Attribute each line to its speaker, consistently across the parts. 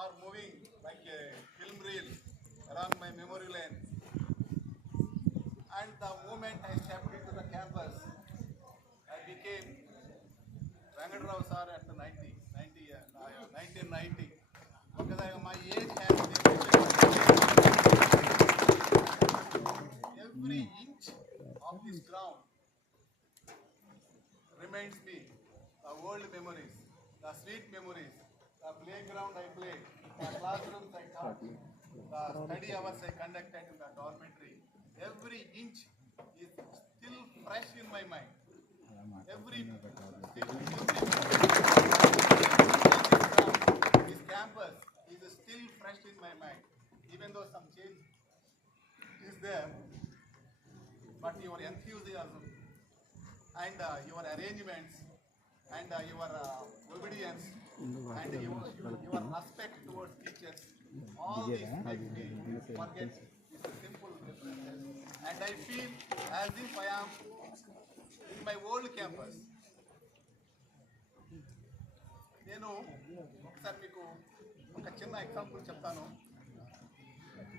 Speaker 1: are moving like a film reel along my memory lane. And the moment I stepped into the campus, I became Venkatrao sir at the 90, 90, uh, 1990. Because I, my age has every inch of this ground reminds me the old memories, the sweet memories, playground I played, the classrooms I taught, the study hours I conducted in the dormitory. Every inch is still fresh in my mind. Teachers, all these me forget. These simple differences. And I feel as if I am in my old campus. నేను ఒకసారి మీకు ఒక చిన్న example చెప్తాను.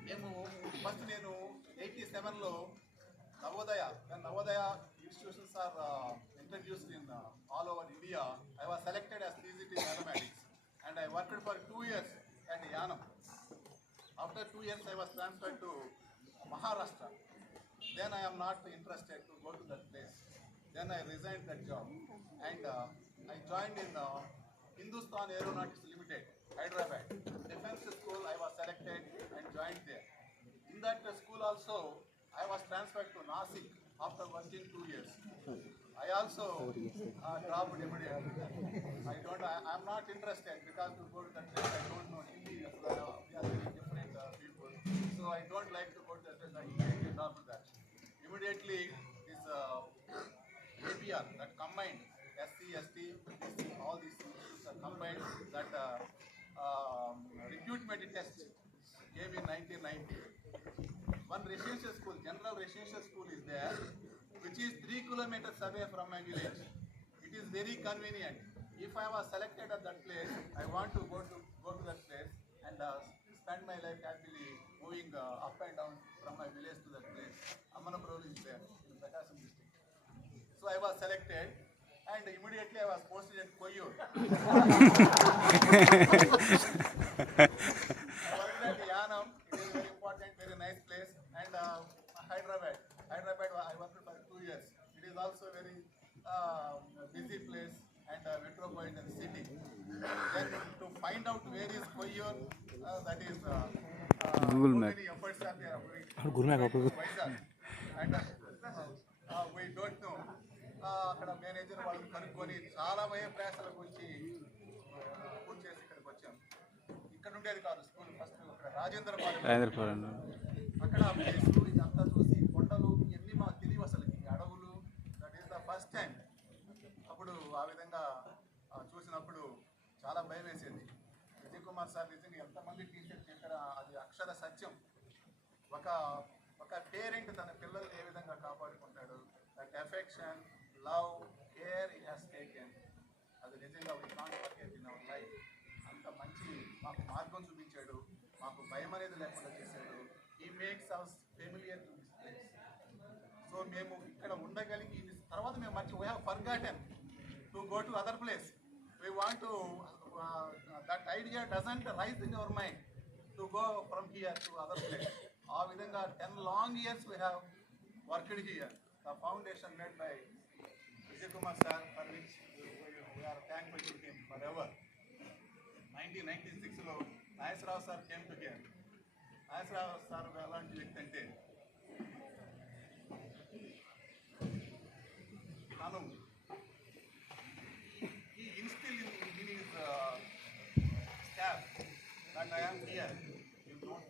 Speaker 1: మేము first నేను eighty సెవెన్లో Navodaya Navodaya institutions are introduced in all over India I was selected as PGT mathematics and I worked for two years After two years, I was transferred to Maharashtra. Then I am not interested to go to that place. Then I resigned that job and uh, I joined in uh, Hindustan Aeronautics Limited, Hyderabad. Defense school, I was selected and joined there. In that uh, school also, I was transferred to Nasik after working two years. I also uh, dropped immediately. I don't, I, I'm not interested because to go to that place, I don't know Hindi. as well. We are very different uh, people. So I don't like to go to that place. I immediately dropped that. Immediately, this uh, APR that combined SC, ST, BC, all these issues are combined that uh, um, recruitment test came in 1990. One residential school, general residential school is there, which is three kilometers away from my village. It is very convenient. If I was selected at that place, I want to go to go to that place and uh, spend my life happily moving uh, up and down from my village to that place. Amanapurol is there in Prakasam district. So I was selected and immediately I was posted at Koyur.
Speaker 2: Google map.
Speaker 1: there. We-
Speaker 3: Google map, Google-
Speaker 1: Vizag. And uh, uh, we don't know. Uh, అక్కడ manager వాళ్ళని కనుక్కొని చాలా భయ uh, పూర్తి చేసి ఇక్కడికి వచ్చాం ఇక్కడ ఉండేది కాదు స్కూల్ ఫస్ట్ ఇక్కడ రాజేంద్ర
Speaker 2: రాజేంద్రపురం
Speaker 1: అక్కడ ప్లేస్ ఇదంతా చూసి కొండలు ఇవన్నీ మాకు తెలియవు అసలు ఈ అడవులు that is the first time అప్పుడు ఆ విధంగా చూసినప్పుడు చాలా భయం వేసేది సార్ నిజంగా ఎంతమంది టీచర్ చెప్పారా? అది అక్షర సత్యం. ఒక ఒక పేరెంట్ తన పిల్లల్ని ఏ విధంగా కాపాడుకుంటాడు? That affection love care it has taken అది నిజంగా we can't forget in our life అంత మంచి మాకు మార్గం చూపించాడు. మాకు భయం అనేది లేకుండా చేశాడు. ఈ makes our familiar to this place so మేము ఇక్కడ ఉండగలిగి తర్వాత మేము మంచి we have forgotten to go to other place we want to that idea doesn't rise in your mind to go from here to other place ఆ విధంగా ten long years we have worked here the foundation made by Vijay Kumar sir for which we are thankful to him forever nineteen ninety సిక్స్లో Nageswararao sir came to here Nageswararao sir ఎలాంటి వ్యక్తి అంటే తను he instilled in, in his uh, staff that I am here. You don't,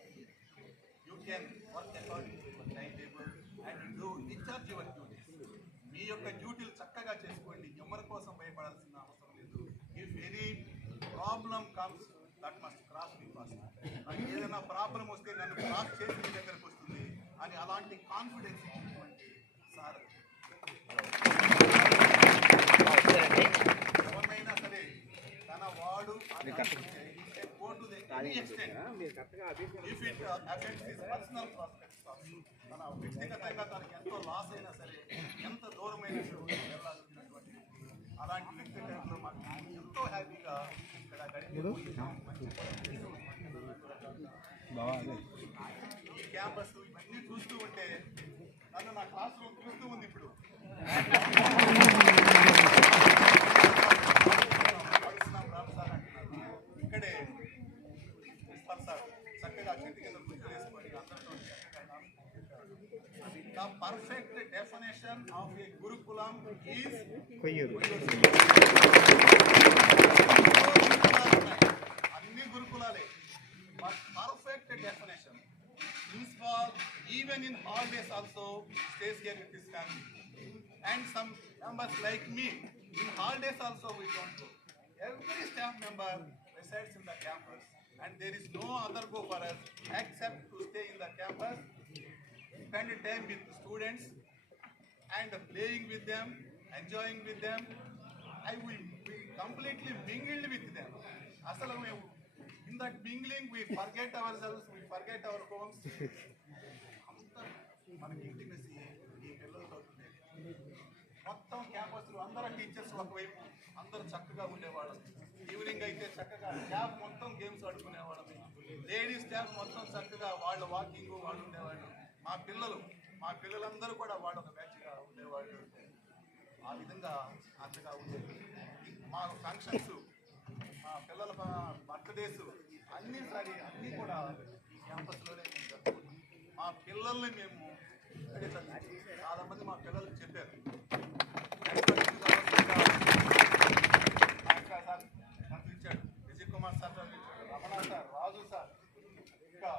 Speaker 1: you can work according to your timetable and do discharge your duties. మీ యొక్క డ్యూటీలు చక్కగా చేసుకోండి. ఎవరి కోసం భయపడాల్సిన అవసరం లేదు. If any problem comes that must cross me first నాకు ఏదైనా ప్రాబ్లం వస్తే నన్ను క్రాస్ చేసి మీ దగ్గరకు వస్తుంది. అని అలాంటి కాన్ఫిడెన్స్ ఇచ్చినటువంటి సార్. ఎవరినైనా సరే తన వాడు అని అనుకుంటే he said, go to the any extent, if it uh, affects his personal prospects, తన వ్యక్తిగతంగా తనకి ఎంతో లాస్ అయినా సరే ఎంత దూరమైన వెళ్ళాలన్నటువంటి అలాంటి వ్యక్తి టైంలో మాకు ఎంతో హ్యాపీగా ఇక్కడ గడిపే ఈ క్యాంపస్ ఇవన్నీ చూస్తూ ఉంటే నన్ను నా క్లాస్ రూమ్ చూస్తూ ఉంది ఇప్పుడు పరశురామ్ రామ్ సార్ అంటున్నారు. ఇక్కడే ప్రిన్సిపల్ సార్ చక్కగా చెట్టు కింద కూర్చొనేసుకొని అందరితో చక్కగా The perfect definition of a Gurukulam is
Speaker 2: Koyyuru
Speaker 1: even in holidays also stays here with his family. And some members like me, in holidays also we don't go. Every staff member resides in the campus and there is no other go for us except to stay in the campus, spend time with students and playing with them, enjoying with them. I will be completely mingled with them. In that mingling we forget ourselves, we forget our homes. మనకి ఇంటిమెస్ ఈ పిల్లలతో ఉండేది మొత్తం క్యాంపస్లో అందరూ teachers ఒకవైపు అందరూ చక్కగా ఉండేవాళ్ళం. ఈవినింగ్ అయితే చక్కగా స్టాఫ్ మొత్తం గేమ్స్ ఆడుకునేవాళ్ళం. లేడీస్ స్టాఫ్ మొత్తం చక్కగా వాళ్ళ వాకింగ్ వాళ్ళు ఉండేవాళ్ళు. మా పిల్లలు మా పిల్లలందరూ కూడా వాళ్ళు ఒక బ్యాచ్గా ఉండేవాళ్ళు. ఆ విధంగా అంతగా ఉండేది. మా ఫంక్షన్స్ మా పిల్లల బర్త్డేస్ అన్నీ సరి అన్నీ కూడా ఈ క్యాంపస్లోనే మేము మా పిల్లల్ని మేము చాలా మంది మా పిల్లలకి చెప్పారు సార్ చదివించాడు విజయ్ కుమార్ సార్ చదివించాడు రమణ సార్ రాజు సార్ ఇంకా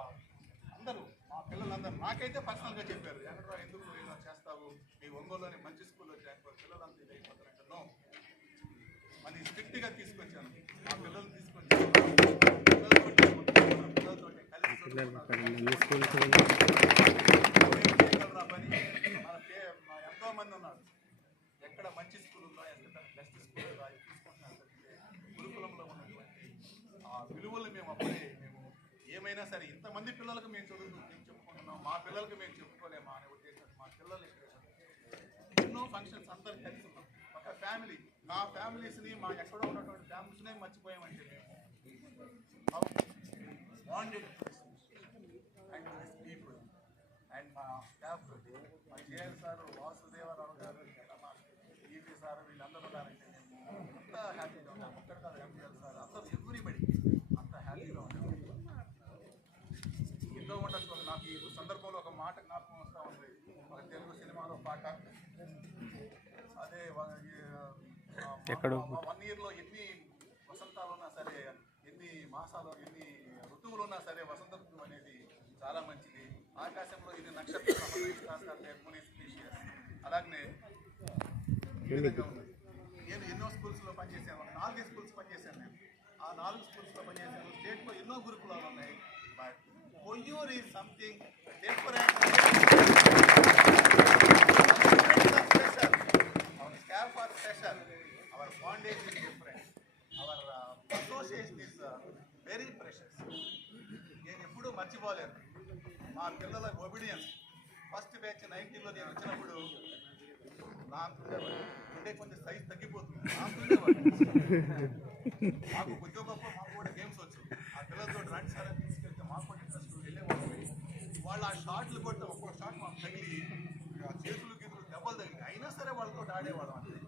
Speaker 1: అందరూ మా పిల్లలందరూ నాకైతే పర్సనల్గా చెప్పారు ఎక్కడ ఎందుకు ఇలా చేస్తావు మీ ఒంగోలులోని మంచి స్కూల్లో చేరిపోయి పిల్లలంతా ఇది అయిపోతారంటే నో మరి స్ట్రిక్ట్గా తీసుకొచ్చాను మా పిల్లల్ని తీసుకొచ్చాను పిల్లలతోటి మా కలిసి పని? మన పే- ఎంతో మంది ఉన్నారు ఎక్కడ మంచి స్కూల్ ఉందా ఎక్కడ బెస్ట్ స్కూల్ ఉందా అది తీసుకుంటున్నారు గురుకులంలో ఉన్నటువంటి ఆ విలువలు మేము అప్పుడే మేము ఏమైనా సరే ఇంతమంది పిల్లలకు మేము చదువు మేము చెప్పుకుంటున్నాం మా పిల్లలకు మేము చెప్పుకోలేమా అనే ఉద్దేశం మా పిల్లలు ఇక్కడ ఎన్నో ఫంక్షన్స్ అందరు కలిసి ఉన్నాం ఒక ఫ్యామిలీ మా ఫ్యామిలీస్ని మా ఎక్కడో ఉన్నటువంటి ఫ్యామిలీస్నే మర్చిపోయామంటే మేము bonded and this people and మా స్టాఫ్ మా JL sir Vasudevarao garu EV sir వీళ్ళందరూ ఉన్నారంటే మేము అంత హ్యాపీగా ఉన్నాం ఒక్కడ కాదు ఎంపీఎల్ సార్. అందరూ ఎవ్రీబడి అంత హ్యాపీగా ఉన్నాం ఎన్నో ఉండొచ్చు. నాకు ఈ సందర్భంలో ఒక మాట జ్ఞాపకం వస్తూ ఉంది. ఒక తెలుగు సినిమాలో పాట. అదే
Speaker 2: ఎక్కడో
Speaker 1: వన్ ఇయర్లో ఎన్ని వసంతాలు ఉన్నా సరే ఎన్ని మాసాలు ఎన్ని ఋతువులు ఉన్నా సరే వసంత ఋతువు అనేది చాలా మంచిది. ఆకాశంలో ఇది నక్షత్రం అలాగనే ఈ విధంగా ఉంది? నేను ఎన్నో స్కూల్స్లో పనిచేశాను నాలుగే స్కూల్స్ పనిచేశాను నేను. ఆ నాలుగు స్కూల్స్లో పనిచేశాను స్టేట్లో ఎన్నో గురుకులాలు ఉన్నాయి. But Koyyur is something is uh, very precious. నేను ఎప్పుడూ మర్చిపోలేను. మా పిల్లల ఒబీడియన్స్ ఫస్ట్ బ్యాచ్ నైన్టీన్లో నేను వచ్చినప్పుడు నాకు ఉండే కొంచెం సైజ్ తగ్గిపోతుంది. మాకు కొద్ది గొప్ప మాకు కూడా గేమ్స్ వచ్చు. ఆ పిల్లలతో రండి సార్ తీసుకెళ్తే మాకు కూడా ఇంట్రెస్ట్ వెళ్ళేవాళ్ళు వాళ్ళు ఆ షాట్లు కొట్టి ఒక్కొక్క షాట్ మాకు తగిలి ఆ చేతులు గీతులు దెబ్బలు తగిలి అయినా సరే వాళ్ళతో ఆడేవాళ్ళం అంటే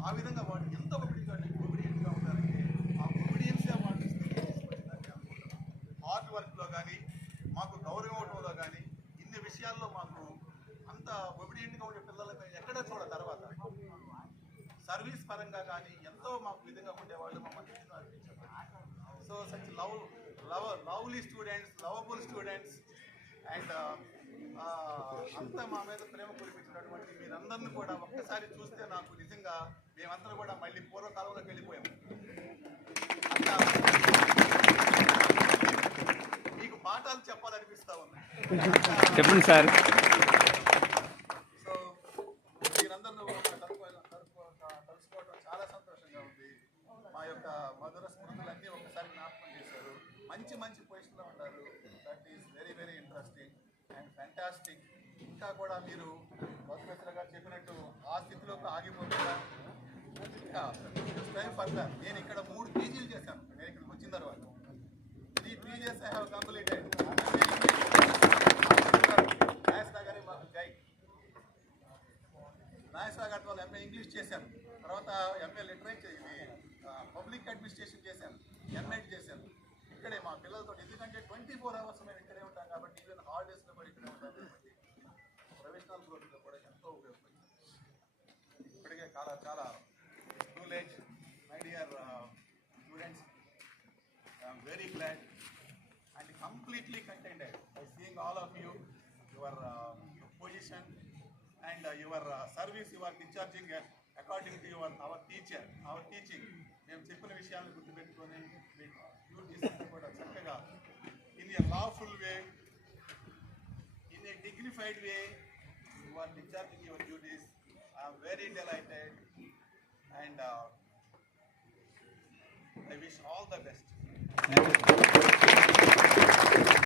Speaker 1: ఆ విధంగా వాడు ఎంత ఒబిడిగా ఒబిడియంట్గా ఉంటారంటే ఆ ఒబిడియన్సే వాళ్ళు హార్డ్ వర్క్లో కానీ మాకు గౌరవం ఇవ్వడంలో కానీ ఇన్ని విషయాల్లో మాకు అంత ఒబిడియంట్గా ఉండే పిల్లలపై ఎక్కడ చూడ తర్వాత సర్వీస్ పరంగా కానీ ఎంతో మాకు విధంగా ఉండేవాళ్ళు మమ్మల్ని ఎన్నో అనిపించారు so such love love lovely students lovable students and అంతా మా మీద ప్రేమ కురిపించినటువంటి మీరందరిని కూడా ఒక్కసారి చూస్తే నాకు నిజంగా మేమందరం కూడా మళ్ళీ పూర్వకాలంలోకి వెళ్ళిపోయాము మీకు పాఠాలు చెప్పాలనిపిస్తా ఉన్నాయి
Speaker 2: చెప్పండి సార్
Speaker 1: సో మీరందరూ కలుపుకోవడం కలుపుకోవడం కలుసుకోవడం చాలా సంతోషంగా ఉంది మా యొక్క మధుర స్మృతులన్నీ ఒకసారి జ్ఞాపకం చేసుకుంటాం మంచి మంచి పొజిషన్లో ఉన్నారు that is very very interesting and fantastic ఇంకా కూడా మీరు గౌతమేశ్వర గారు చెప్పినట్టు ఆ స్థితిలో ఆగిపోకుండా ఇంకా టైం ఫర్దర్ నేను ఇక్కడ మూడు పీజీలు చేశాను నేను ఇక్కడికి వచ్చిన తర్వాత three PGs I have completed Nagar guide Nageswara గారి వాళ్ళు ఎంఏ ఇంగ్లీష్ చేశాను. తర్వాత ఎంఏ లిటరేచర్ ఇది పబ్లిక్ అడ్మినిస్ట్రేషన్ చేశాను. ఎంఎడ్ చేశాను. ఇక్కడే మా పిల్లలతో ఎందుకంటే ట్వంటీ ఫోర్ అవర్స్ మేము ఇక్కడే ఉంటాం కాబట్టి ఈవెన్ హాలిడేస్లో కూడా ఇక్కడే ఉంటాం కాబట్టి ప్రొఫెషనల్ గ్రోత్లో కూడా ఎంతో ఉపయోగపడింది ఇప్పటికే చాలా చాలా to my dear students I'm very glad and completely contented I seeing all of you your position and your service your uh, uh according to your our teacher our teaching మేము చెప్పిన విషయాలను గుర్తుపెట్టుకొని మీ డ్యూటీస్ కూడా చక్కగా in a lawful way in a dignified way you are discharging your duties I'm very delighted and I wish all the best